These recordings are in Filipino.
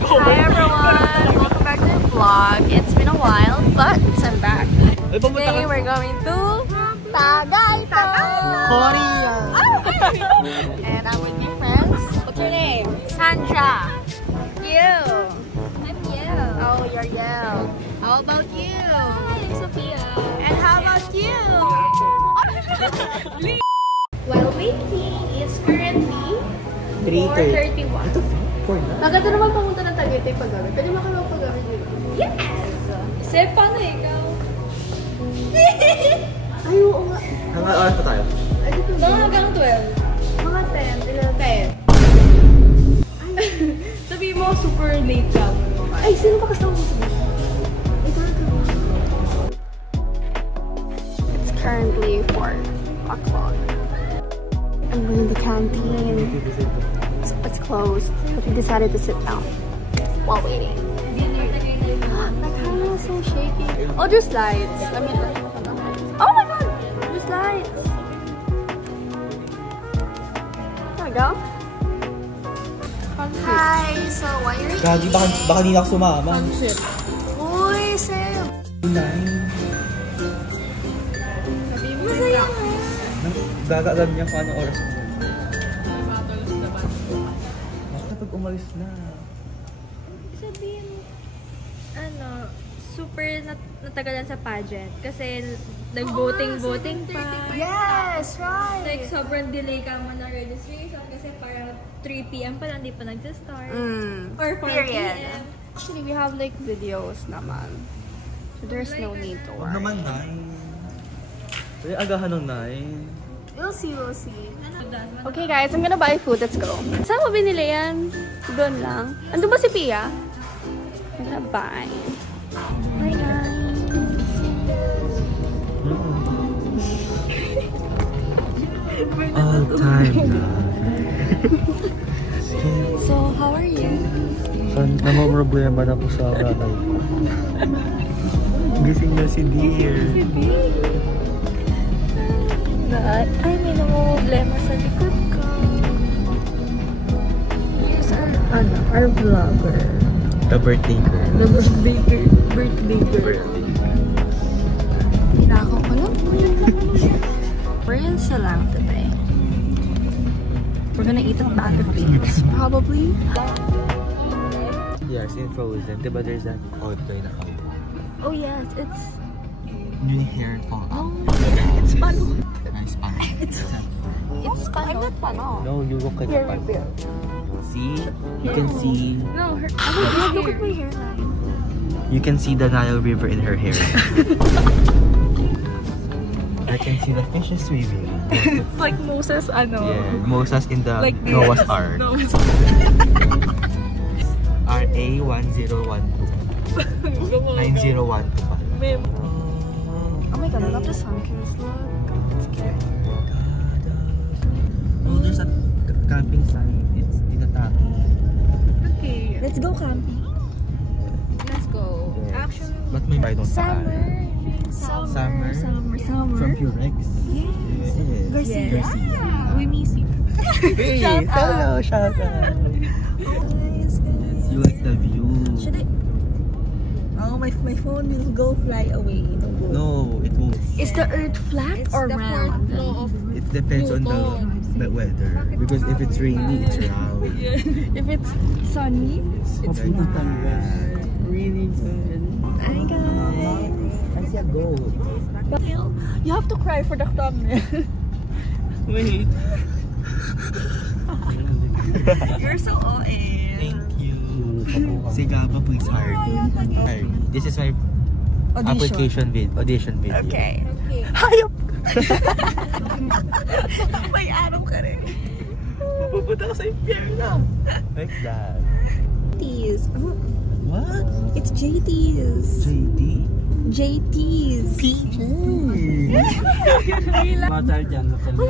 Hi everyone! Welcome back to the vlog. It's been a while, but I'm back. Today we're going to Tagaytay, Korea. And I'm with my friends. What's your name? Sandra. You. I'm Yel. Oh, you're Yel. How about you? Hi, I'm Sophia. And how about you? While waiting, it's currently 4:31. Maganda naman pumunta ng Tagaytay pag-gabi. Pwede mo kami pag-gabi dito? Yes! Sir, paano ikaw? Ay, oo nga. Hanggang oras pa tayo? Ay, dito ba? Hanggang 12. Mga 10. Sabihin mo, super late ka. Ay, sino pa kasama mo sabihin? It's currently 4 o'clock. And we're in the canteen. It's closed, but we decided to sit down while waiting. My camera is so shaky. Oh, there's lights. I mean, oh my god, there's lights. There we go. Hi, so why are you Gagi, baka hindi na ako sumama. Uy, Sam. Masaya nga. Gagagag niya kung anong oras ko. Pag umalis na. Sabihin, super natagalan sa pageant. Kasi nag-voting pa. Yes, right. Like, sobrang delay ka mo na registration kasi parang 3 PM pa lang, di pa nag-start. Or 4 PM. Actually, we have like videos naman. So there's no need to worry. Huwag naman 9. Pwede agahan ng 9. We'll see, we'll see. Okay guys, I'm gonna buy food. Let's go. Saan mo binili yan? Doon lang. Andun ba si Pia? I'm gonna buy. Hi guys. All time na. So, how are you? Namamroblema na po sa nanay. Gising na si Dear. Ay, may namamroblema sa likod ko. Here's our vlogger. The birthday girl. The birthday girl. Tinako ko lang. We're in Silang today. We're gonna eat at Bag of Beans, probably. Yes, in Frozen. Diba there's that auto na kaupo? Oh yes, it's... Yung hair fall out. It's Pano. Nice Pano. It's Pano. I'm not Pano. No, you look like a Pano. See? You can see... No, her... Look at my hairline. You can see the Nile River in her hair. I can see the fishes swimming. It's like Moses, Yeah, Moses in the like Noah's Ark. RA1012. 9012 pala. Oh my god, I love the sun kiss. Look. It's cute. Oh, there's a camping sign. It's Tinataki. Okay. Let's go camping. Let's go. Yes. Actually, But may buy doon sa Summer. From Purex. Yes. Yes. Garcia. We miss you. Hey, Shout out. hello, shout out. Guys. You like the view? Should I? Oh, my phone will go fly away. No, it won't. Is the earth flat or the round? fourth law of It depends on the weather. Because if it's rainy, it's round. If it's sunny, it's round. really good. Hi guys. I see a goat. You have to cry for the thumbnail. Wait. You're so OA. Thank you. Sigaba, please hire me. This is my audition video. Okay. Hayop! May araw ka rin. Pupunta ka sa impyerno. Like that. JT's. What? It's JT's. JD? JT's. PG.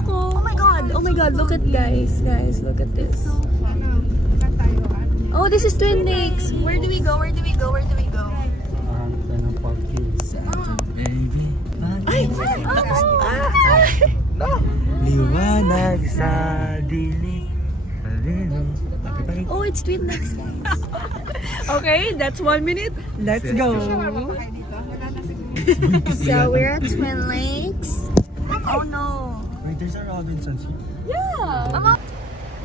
Oh my god, look at guys, look at this. Oh, this is Twin Lakes. Where do we go? Ay! No! Liwanag sa dilim. Oh, it's Twin Lakes, guys. Okay, that's 1 minute. Let's go. So we're at Twin Lakes. Oh no. Wait, there's a Robinsons here. Yeah.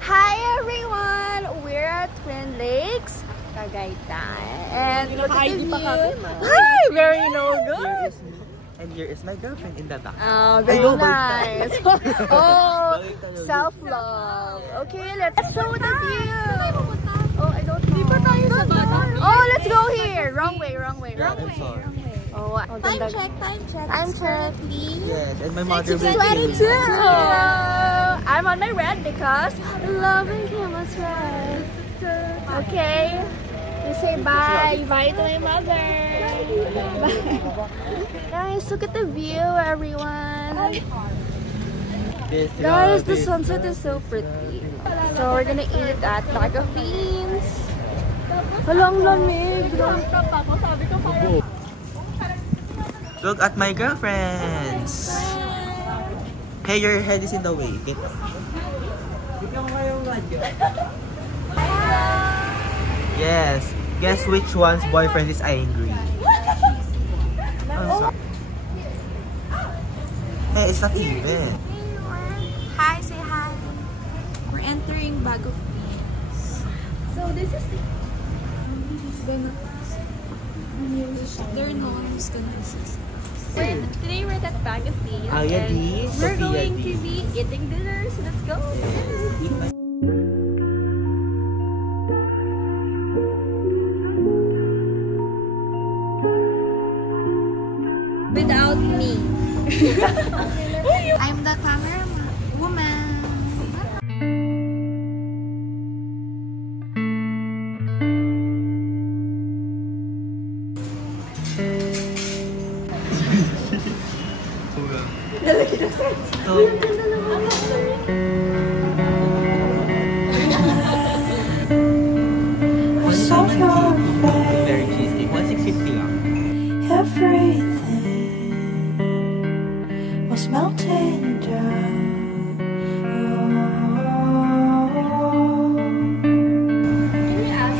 Hi everyone. We're at Twin Lakes, Tagaytay. And look at the view. Hi, very no good. And here is my girlfriend in the back. Oh, very nice. Oh, self-love. Okay, let's show the view. Oh, I don't know. Oh, let's go here. Wrong way. Oh, time check. Time check, please. Yes, and my mother will 22. I'm on my red because love and chemistry. Okay. You say bye. Bye to my mother. Bye. Guys, look at the view, everyone. Guys, the sunset is so pretty. So we're gonna eat at Bag of Beans. Halang lamig. Look at my girlfriends. Hey, your head is in the way. Okay? Yes. Guess which one's boyfriend is angry? Oh, sorry. Hey, it's not even. Hi, say hi. We're entering Bag of Beans. So this is the they're known as conditions. Today we're at Bag of Beans. Ayadi, We're going to be eating dinner, so let's go. Without me. I'm the camera woman. Very cheesy. 1650 lang. Everything was melting down.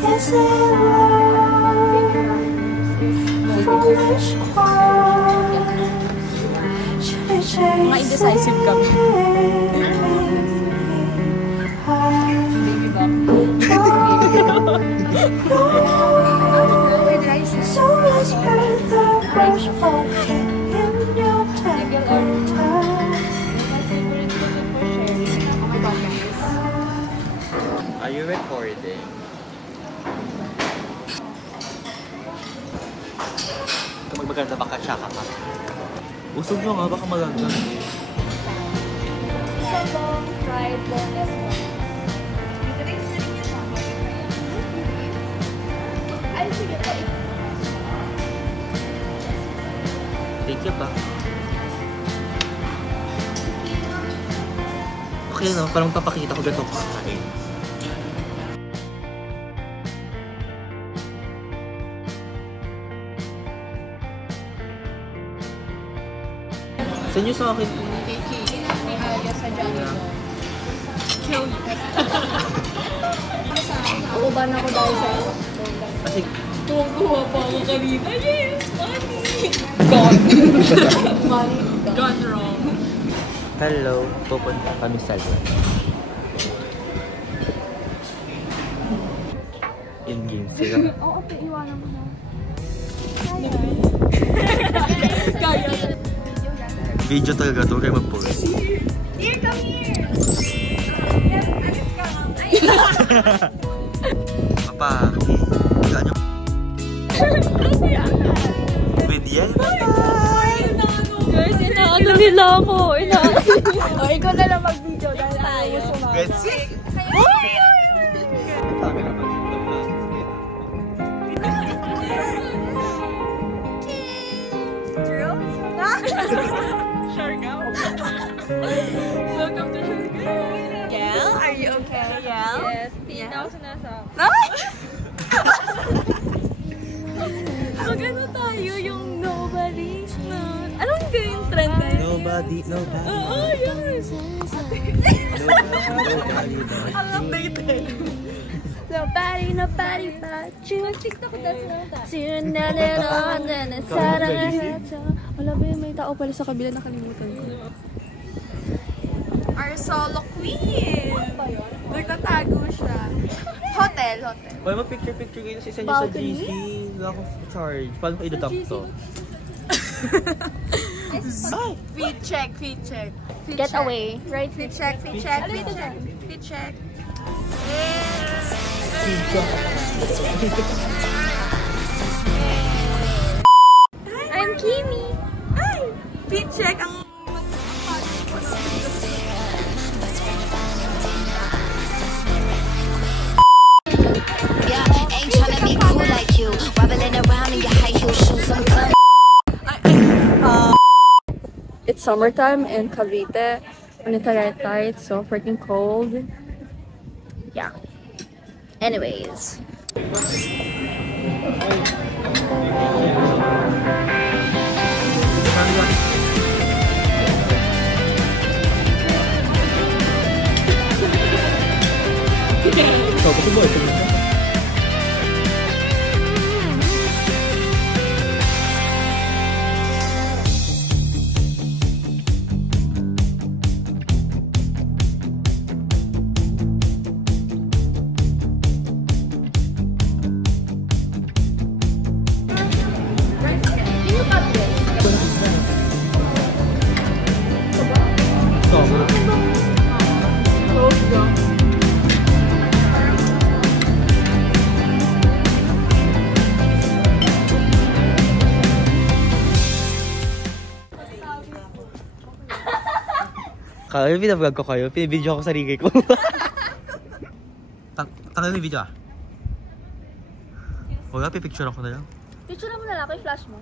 Is it love? Foolish quarrels? Should I chase Mga indecisive kami. So whisper the brush floating in your temperature. Are you recording? Kung magmaganda baka tsaka ka. Usog nyo nga, baka malaglag. Fried boneless one. Ay, sige po. Thank you ba? Okay no, parang papakita ko ganito kakain. Send nyo sa akin. Uuban ako dahil sa Kasi Tuwang-tuwa pa ako kanina. Yes! Money! Gone wrong. hello, pupunta kami sa Lua. In-game sila. Oo, okay, iwanan mo na. Kaya. Video talaga to, kayo mag-post. Here, come here! Papa, higa nyo. With yan. Guys, inaano nila ako. O, ikaw na lang mag-video dahil tayo. Get sick! Kami naman yung naman. Siargao. Welcome to Siargao. Yel, are you okay? Yel? Yes, tingin ako sinasa. Magano tayo yung nobody na... Anong yung trend na yun? Nobody. Oo, yes. Nobody. Ang updated. Nobody but you. TikTok dance lang tayo. Wala ba yung may tao pala sa kabila, nakalimutan ko. Our solo queen! Nagtatago siya. Hotel. Wala mo picture kayo sa isa niyo sa GC. Wala akong charge. Paano ko idutap to? Feet check. Get away. Right? Feet check. I'm Kimi. Ay! Feet check ang... Yeah, ain't tryna be cool like you. Wobbling around in your high heel shoes. I'm coming. It's summertime in Cavite. It's so freaking cold. Yeah. Anyways. Kaya pinavlog ko kayo, pinibidyo ako sa sarili ko. Tanggal yung video ah. Wala, pipicture ako na lang. Picture mo na lang, i-flash mo.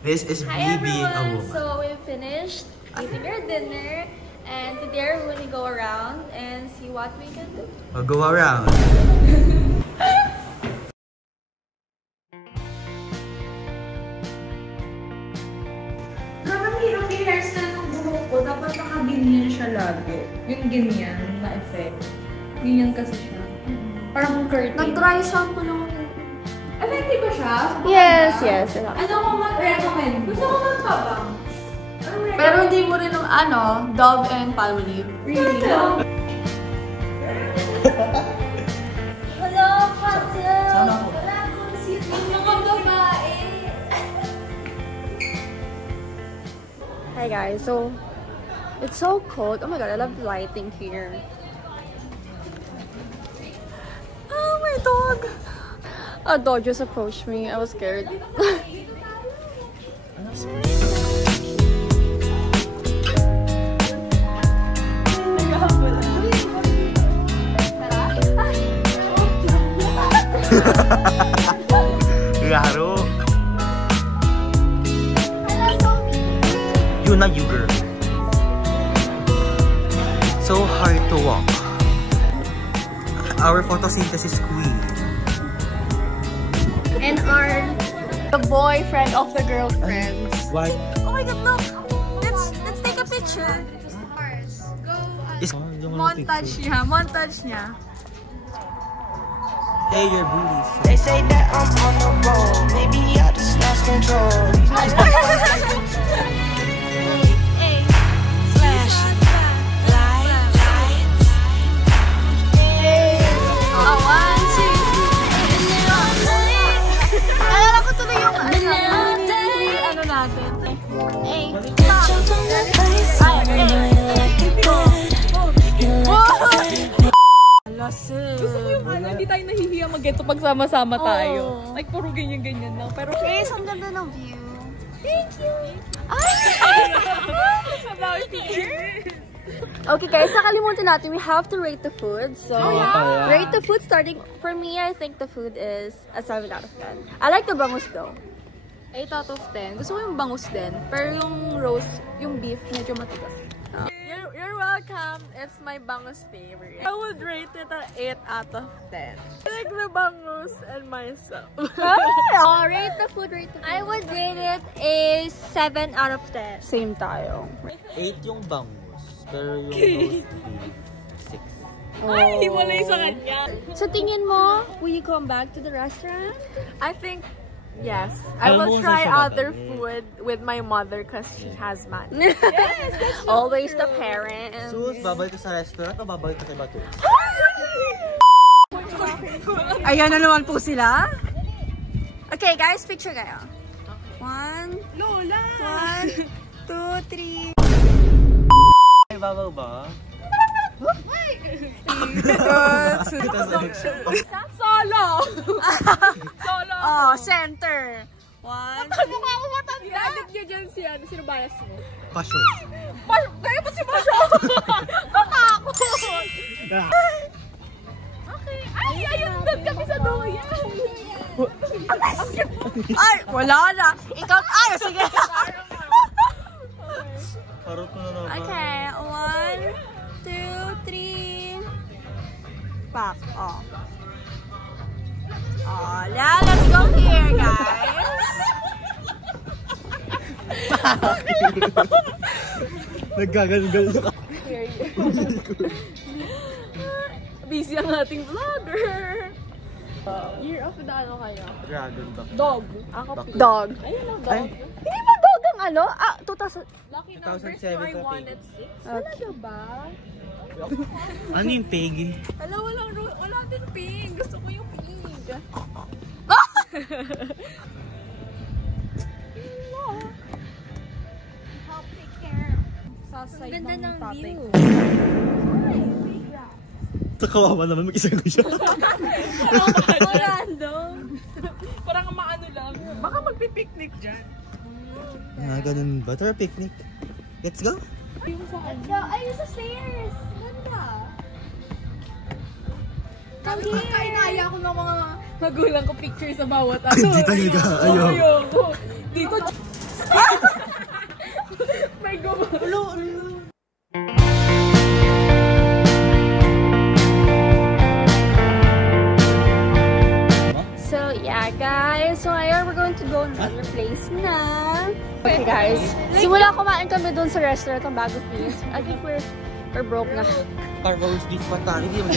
This is me being a woman. So we finished eating our dinner. And today we're gonna go around and see what we can do. We'll go around. Hirap yung hairstyle ng buhok ko. Dapat nakaganyan siya lagi. Yung ganyan na effect. Ganyan kasi siya. Parang curtain. Nag-dry shampoo lang. Effective ba siya? Yes. Ano ko mag-recommend? Gusto ko magpabang. Pero hindi mo rin ng Dove and Palmolive. Really? Hello, Patel! Wala akong seat ng mga babae. Hi guys, so it's so cold. Oh my god, I love the lighting here. Oh, my dog! A dog just approached me. I was scared. Laro. You na you girl. So hard to walk. Our photosynthesis queen. And the boyfriend of the girlfriends. What? Oh my god, look! Let's take a picture. Montage niya. Hey, your booties. They say that I'm on the road. Maybe I just lost control. Hey, Flash. Lights. oh, 1, 2. Alala ko tuloy yung ano natin. Hey, Gusto niyo yung hindi tayo nahihiya mag-get pag sama-sama tayo. Like, puro ganyan-ganyan lang. Pero, Guys, ang ganda ng view. Thank you. about here. Okay guys, nakalimutan natin, we have to rate the food. So, rate the food starting, for me, I think the food is a 7 out of 10. I like the bangus though. 8 out of 10. Gusto ko yung bangus din. Pero yung roast, yung beef, medyo matigas. You're welcome. It's my bangus favorite. I would rate it an 8 out of 10. I like the bangus and myself. Rate the food, I would rate it a 7 out of 10. Same tayo. 8 yung bangus. Pero yung roast beef, 6. Ay, hiwalay sa kanya. Sa tingin mo, will you come back to the restaurant? I think, yes. I will try other food with my mother because she has money. Yes, always the parents. Sus, babalik ka sa restaurant o babalik ka kay Bato? Ayan na naman po sila. Okay, guys, picture kayo. 1, Lola! 1, 2, 3. Ay, babaw ba? Solo! Solo! Oh, center. 1. Mukha ko matanda! Edit nyo dyan si ano, sino bias mo? Passion. Kaya ba't si Masyo? Tatakot! Okay. Ay, ayun doon kami sa doya. Ay, wala na. Ikaw, ay, sige. Harap ko na naman. Okay, 1, 2, 3. Back. Oh. Oh, yeah, let's go here, guys. Naggagal-gal ka. Busy ang ating vlogger. Year of the ano kaya? Dragon ba? Dog. Ako Dog. Ayun ang Ay, dog. Hindi ba dog ang ano? 2000. Lucky number 2007 so I ka, wanted 6. Talaga ba? ano yung pig? Alam, wala din pig. Gusto ko yung pig. Help take care. Sasay Ang ganda ng view. Sa kawawa naman, mag-isa ko siya. Random. Parang maano lang. Baka magpipiknik dyan. Ganun ba? Ito picnic. Let's go. Let's go. Ay, sa stairs. Ganda. Kami kakainaya ko ng mga magulang ko picture sa bawat ano. Hindi talaga. Ayaw. Ayoko. Dito. My God. So, yeah, guys. So, ngayon, we're going to go to another place na. Okay, guys. Simula kumain kami dun sa restaurant ng Bago Feast. I think we're broke na. Roast beef pa tayo. Hindi mo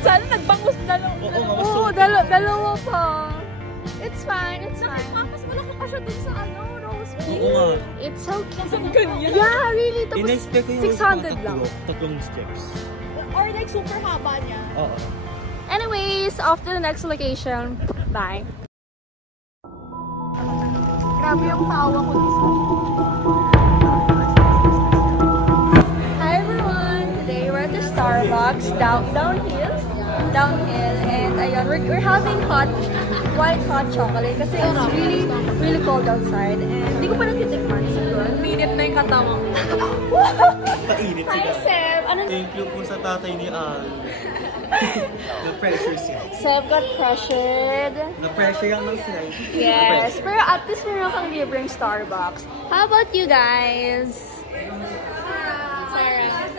Sana nagbangus dalawa. Oo, dalawa pa. It's fine, it's fine. Tapos wala ko pa siya dun sa ano, roast beef. Oo nga. It's so cute. ganyan? Yeah, really. Tapos In-expect ko yung 600 lang. tatlong steps. Or like super haba niya. Oo. Anyways, off to the next location. Bye. Grabe yung tawa ko dito. Hi everyone! Today we're at the Starbucks downhill, and ayun, we're having white hot chocolate kasi it's really cold outside and hindi ko pa natitikman siguro. Minit na yung katawan ko. Painit Hi sila. Seb! Thank you po sa tatay ni Al. The pressure siya. Seb got pressured. The pressure lang ng sila. Yes, pero at least meron kang libreng Starbucks. How about you guys? Sarah.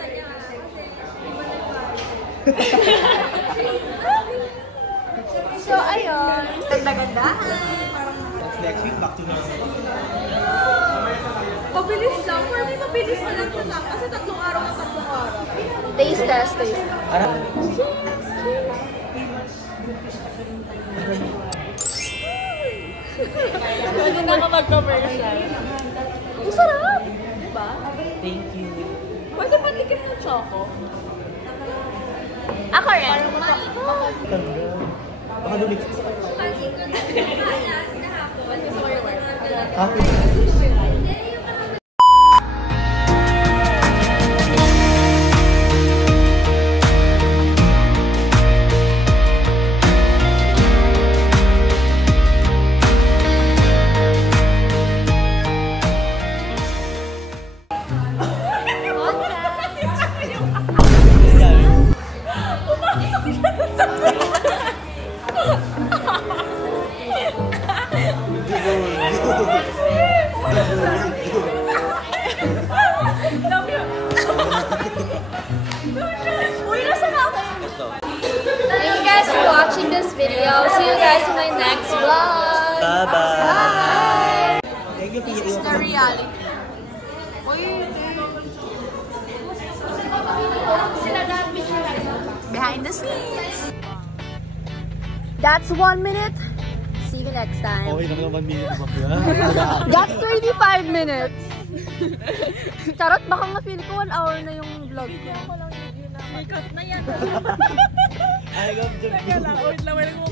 So, ayun. Ganda-gandahan. Next week, back to normal. Mabilis lang. For me, mabilis na lang yun lang. Kasi 3 araw na 3 araw. Taste test. Pwede na ka mag-commercial. Ang sarap! Diba? Thank you. Pwede ba tikim ng choco? Ako rin. Baka lumit. Thank you guys for watching this video. See you guys in my next vlog. Bye-bye. Bye! Thank you, This is the reality. Uy, Sila na picture. behind the scenes. That's 1 minute. See you next time. Okay naman 1 minute ba? That's 35 minutes. Charot, baka ma-feel ko 1 hour na yung vlog ko. May cut na yan. I love the Wait lang, wala mo